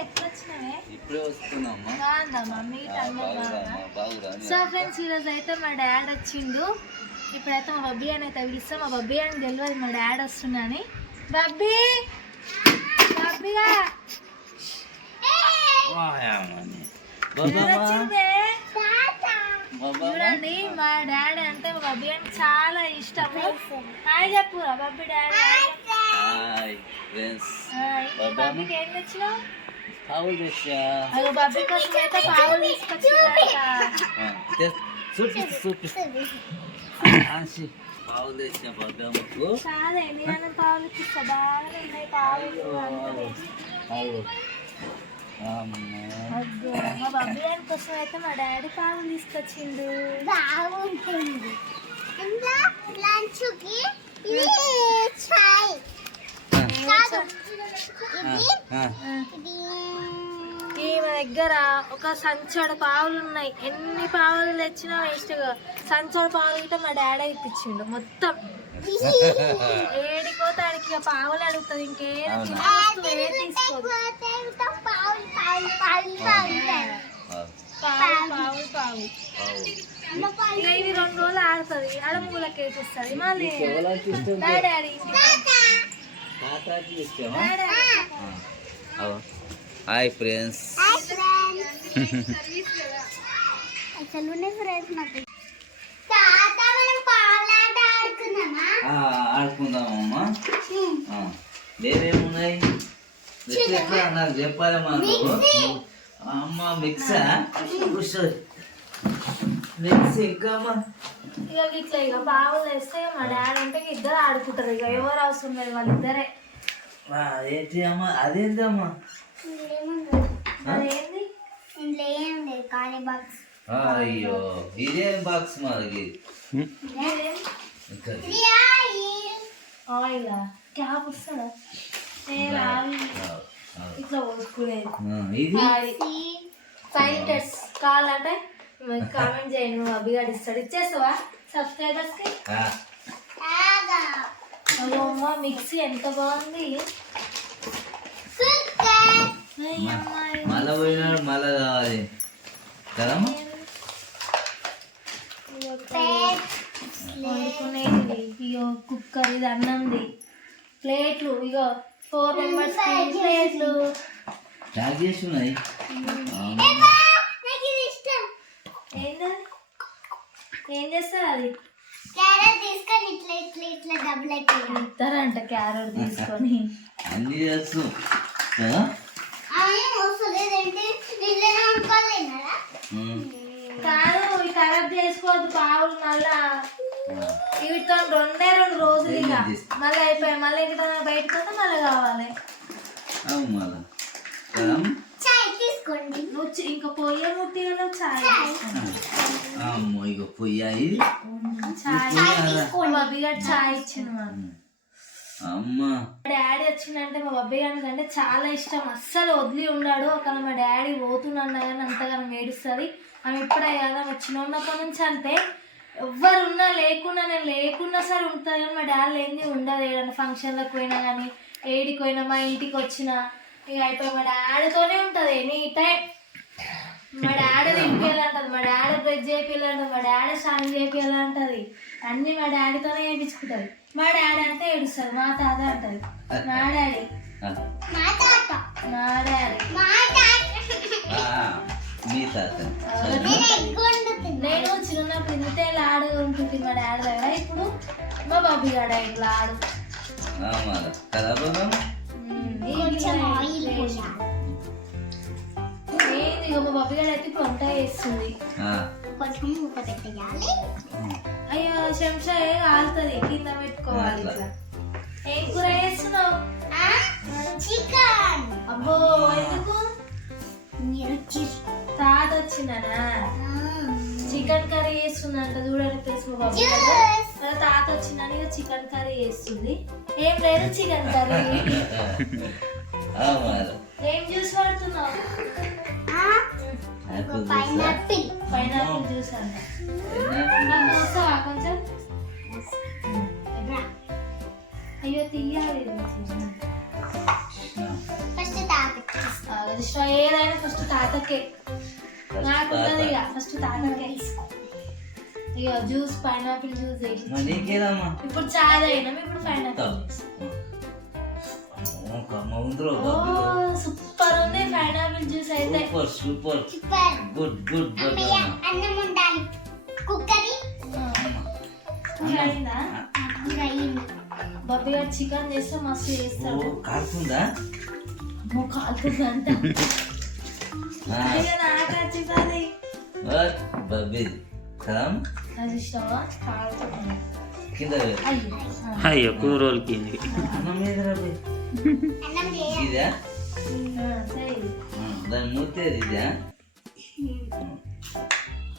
ఎప్పుడు వచ్చినావే? ఇప్పుడే వస్తున్నామ్మా. బాగుందమ్మా మీట్ అందరు బాగా. సో ఫ్రెండ్స్ ఈరోజు అయితే మా డాడ్ వచ్చిండు. ఇప్పుడైతే మా బబ్బీ అని అయితే పిలుస్తాం. మా బబ్బీ అని తెలియదు మా డాడ్ వస్తుందని. బబ్బీ బబ్బీగా వచ్చిందే చూడండి. మా డాడీ అంటే మా బబ్బీ అని చాలా ఇష్టము. హాయ్ చెప్పురా బబ్బీ డాడీ. బబ్బీకి ఏం తెచ్చినావు? అయ్యో బబ్బీ కోసం అయితే పావులు తీసుకొచ్చిందంట. చాలా ఎన్ని పావులు ఇస్తా బాగా ఉన్నాయి పావులు. మా బబ్బీ దాని కోసం అయితే మా డాడీ పావులు తీసుకొచ్చిండు. బాగుంటుంది ఈ మా దగ్గర ఒక సంచోడు పావులు ఉన్నాయి. ఎన్ని పావులు తెచ్చినా వేస్ట్గా. సంచోడు పావులు గిట్ట మా డాడీ ఇప్పించిండు మొత్తం. ఏడికో తాడికి పావులు అడుగుతుంది. ఇంకేదో చిన్న వస్తువు ఏది తీసుకోదు. పావులు ఇవి 2 రోజులు ఆడుతుంది. అడములకి వేసేస్తుంది. మళ్ళీ డాడీ హాయ్ ఫ్రెండ్స్. ఆడుకుందామమ్మా. లేవేమున్నాయి నాకు చెప్పాలి. మాకు అమ్మ మిక్సా మిక్స్ ఇంకా అమ్మా. ఇక ఇట్లా ఇక పావులు వేస్తే మా డాడీ అంటే ఇద్దరు ఆడుకుంటారు. ఇక ఎవరు అవసరం లేదు వాళ్ళిద్దరే. ఏంటి అమ్మా? అదేంటి అమ్మా? అయ్యో ఇదేం బాక్స్ మాది? క్యాప్ వస్తాడా? ఇట్లా పోసుకునేది. ఫైటర్స్ కావాలంటే కామెంట్ చేయండి. నువ్వు అభిగాడు ఇస్తాడు. ఇచ్చేస్తావా సబ్స్క్రైబర్స్ కి? మిక్సీ ఎంత బాగుంది. మళ్ళా పోయినాడు మళ్ళా కావాలి కదమ్మా. ఇగో కుక్కర్, ఇది అన్నంది, ప్లేట్లు. ఇగో 4 మెంబర్స్ ప్లేట్లు ఉన్నాయి. ఏం చేస్తారు అది? ఇస్తారంట క్యారెట్ తీసుకొని. అన్ని చేస్తాం కాదు. ఈ ఖరాబ్ చేసుకోవద్దు పావులు. మళ్ళా వీటితో 2 రోజులు ఇక మళ్ళీ అయిపోయాయి. మళ్ళీ ఇక్కడ బయటకు వస్తే మళ్ళీ కావాలి. నువ్వు ఇంకా పొయ్యి ముట్టి కదా చాయ్. ఇక పొయ్యాయి బబ్బీ గారు చాయ్ ఇచ్చింది మాకు. డాడీ వచ్చిందంటే మా బబ్బీ గారికి అంటే చాలా ఇష్టం. అస్సలు వదిలి ఉన్నాడు. అక్కడ మా డాడీ పోతున్నాడు కానీ అంతగానో ఏడుస్తుంది. ఆమె ఇప్పుడయ్యా వచ్చినప్పటి నుంచి అంటే ఎవ్వరున్నా లేకున్నా, నేను లేకున్నా సరే ఉంటుంది. కానీ మా డాడీ లేని ఉండదు. ఏదైనా ఫంక్షన్లకు పోయినా కానీ ఏడికి పోయినా మా ఇంటికి వచ్చినా ఇక అయిపోయి మా డాడీతోనే ఉంటుంది ఎనీ టైం. మా డాడీ తినిపించాలంటది, మా డాడీ బ్రష్ చేయించాలంటది, మా డాడీ స్నానం చేయించాలంటది. అన్నీ మా డాడీతోనే చేయించుకుంటుంది. మా డాడీ అంటే ఏడుస్తుంది. మా తాత అంటది మా డాడీ. నేను చిన్నప్పుడు ఇంతే ఆడు ఉంటుంది మా డాడీ దగ్గర. ఇప్పుడు మా బాబీ గాడ ఇట్లా ఆడు. ఏంది మా బాబీ గారు అయితే ఇప్పుడు వంట చేస్తుంది. అయ్యో శంషా కాలుతుంది. కింద పెట్టుకోవాలి ఇట్లా. ఏం కూర చేస్తున్నావు? చికెన్. అబ్బో ఎందుకు? తాత వచ్చిందనా? చికెన్ కర్రీ చేస్తుందంట. చూడండి ప్లేస్ మా బాబీ గారు తాత వచ్చిందని చికెన్ కర్రీ చేస్తుంది. ఏం లేదు చికెన్ కర్రీ. ఏం జ్యూస్ పడుతున్నావు? పైనాపిల్ జ్యూస్ అంట. నాకు వస్తావా కొంచెం? అయ్యో తీయాలి. ఇష్టం ఏదైనా ఫస్ట్ తాతకే నాకు ఉన్నది ఇక ఫస్ట్ తాతకే ఇక జ్యూస్ పైనాపిల్ జ్యూస్ వేసి నీకేదమ్మా ఇప్పుడు చాయ్ అయినాం ఇప్పుడు పైనాపిల్ సూపర్ ఉంది పైనాపిల్ జ్యూస్ అయితే సూపర్ గుడ్ గుడ్ అన్నం ఉండాలి కుక్కరి అయిందా బబ్బీ గారు చికెన్ చేస్తే మస్తు చేస్తాడు కాలుతుందా కాలుతుంది అంట నాకు వచ్చింది బబ్బీ కదా అది ఇష్టమా కాలుతుంది కింద అయ్యో కూరోళ్ళకి అన్నం మీద రబ్బీ అన్నం ఇదా సరే దాని మూతేది ఇదా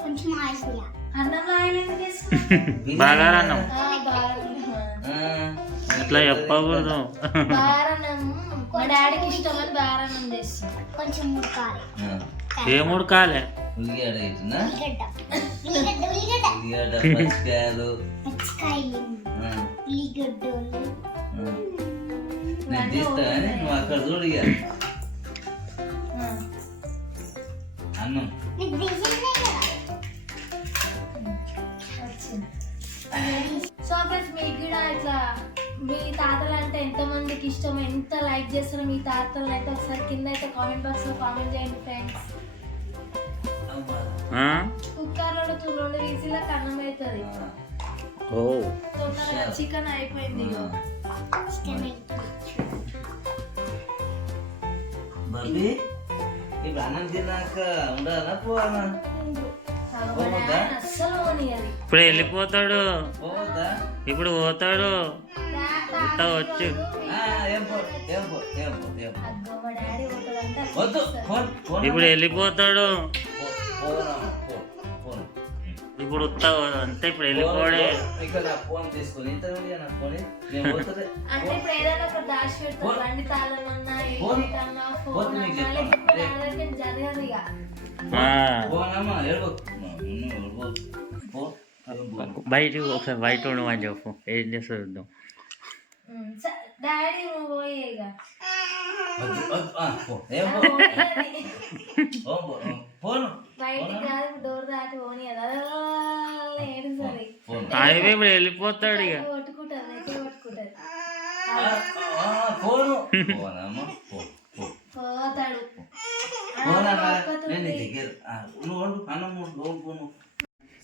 కొంచెం ఆయిల్ అన్నంలో ఆయన ఎందుకు వేస్తున్నావు? బాగారన్నం బాగారన్నం. అట్లా చెప్పకూడదు. బాగారన్నం మా డాడీకి ఇష్టం అని బాగారన్నం చేస్తాం. కొంచెం ఉడకాలి ఏముడు కాలే ఉల్లిగడ్డ ఇటున్నా ఉల్లిగడ్డ ఉల్లిగడ్డ ఉల్లిగడ్డ పచ్చికాయలు పచ్చికాయలు ఉల్లిగడ్డలు నేను తీస్తా కానీ నువ్వు అక్కడ చూడు ఇక అన్నం నీకు తీసిందే కదా వచ్చింది. సో ఫ్రెండ్స్ మీకు కూడా ఇట్లా మీ తాతలు అంటే ఎంతమందికి ఇష్టం, ఎంత లైక్ చేస్తారో మీ తాతలు అయితే ఒకసారి కింద అయితే కామెంట్ బాక్స్ లో కామెంట్ చేయండి ఫ్రెండ్స్. కుక్కర్లో 2 విజిల్లకు అన్నం అవుతుంది. ఓ తొందరగా చికెన్ అయిపోయింది. బబ్బీ ఇప్పుడు అన్నం తిన్నాక ఉండాలా పోవాలా అస్సలు పోనీయాలి. ఇప్పుడు వెళ్ళిపోతాడు, పోవద్దా ఇప్పుడు పోతాడు. వచ్చు ఏం పో ఏం పో ఏం పో ఏం పో అగ్గో మా డాడీ పోతాడంటే వద్దు ఫోన్ ఫోన్ ఇప్పుడు వెళ్ళిపోతాడు. పోదామా పో ఫోన్ ఇప్పుడు అంతే, ఇప్పుడు వెళ్ళిపోడే. ఇక్కడ నా ఫోన్ తీసుకొని ఇంత నా ఫోన్ నేను పోతుంది అంటే ఇప్పుడు ఏదైనా ఒక దాచి పెడతారు, బండి తాళం అన్నా ఏదైనా ఫోన్ అన్నా లేకపోతే జరగదు ఇక. పోనమ్మా ఏడుకో బయట ఒకసారి బయట ఉండమని చెప్పు, ఏం చేస్తా చూద్దాం. డాడీ నువ్వు పోయే ఇక. ఫోన్ బయటికి కాదు డోర్ దాటి పోనీ కదా ఏడుస్తుంది. అయితే ఇప్పుడు వెళ్ళిపోతాడు ఇక. కొట్టుకుంటారు నెత్తి కొట్టుకుంటారు. ఫోను పోనమ్మా పోతాడు. నేను దగ్గర నువ్వు అన్నం పోను.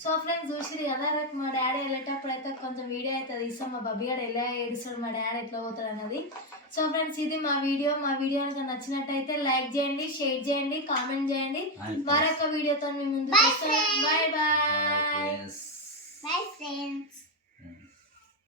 సో ఫ్రెండ్స్ చూసిరు కదా, రేపు మా డాడీ వెళ్ళేటప్పుడు అయితే కొంచెం వీడియో అయితే తీస్తాం. మా బబ్బీ గారు ఎలా ఏడుస్తాడు, మా డాడీ ఎట్లా పోతాడు అన్నది. సో ఫ్రెండ్స్ ఇది మా వీడియో కనుక నచ్చినట్టయితే లైక్ చేయండి, షేర్ చేయండి, కామెంట్ చేయండి. మరొక వీడియోతో మీ ముందు బాయ్ బాయ్.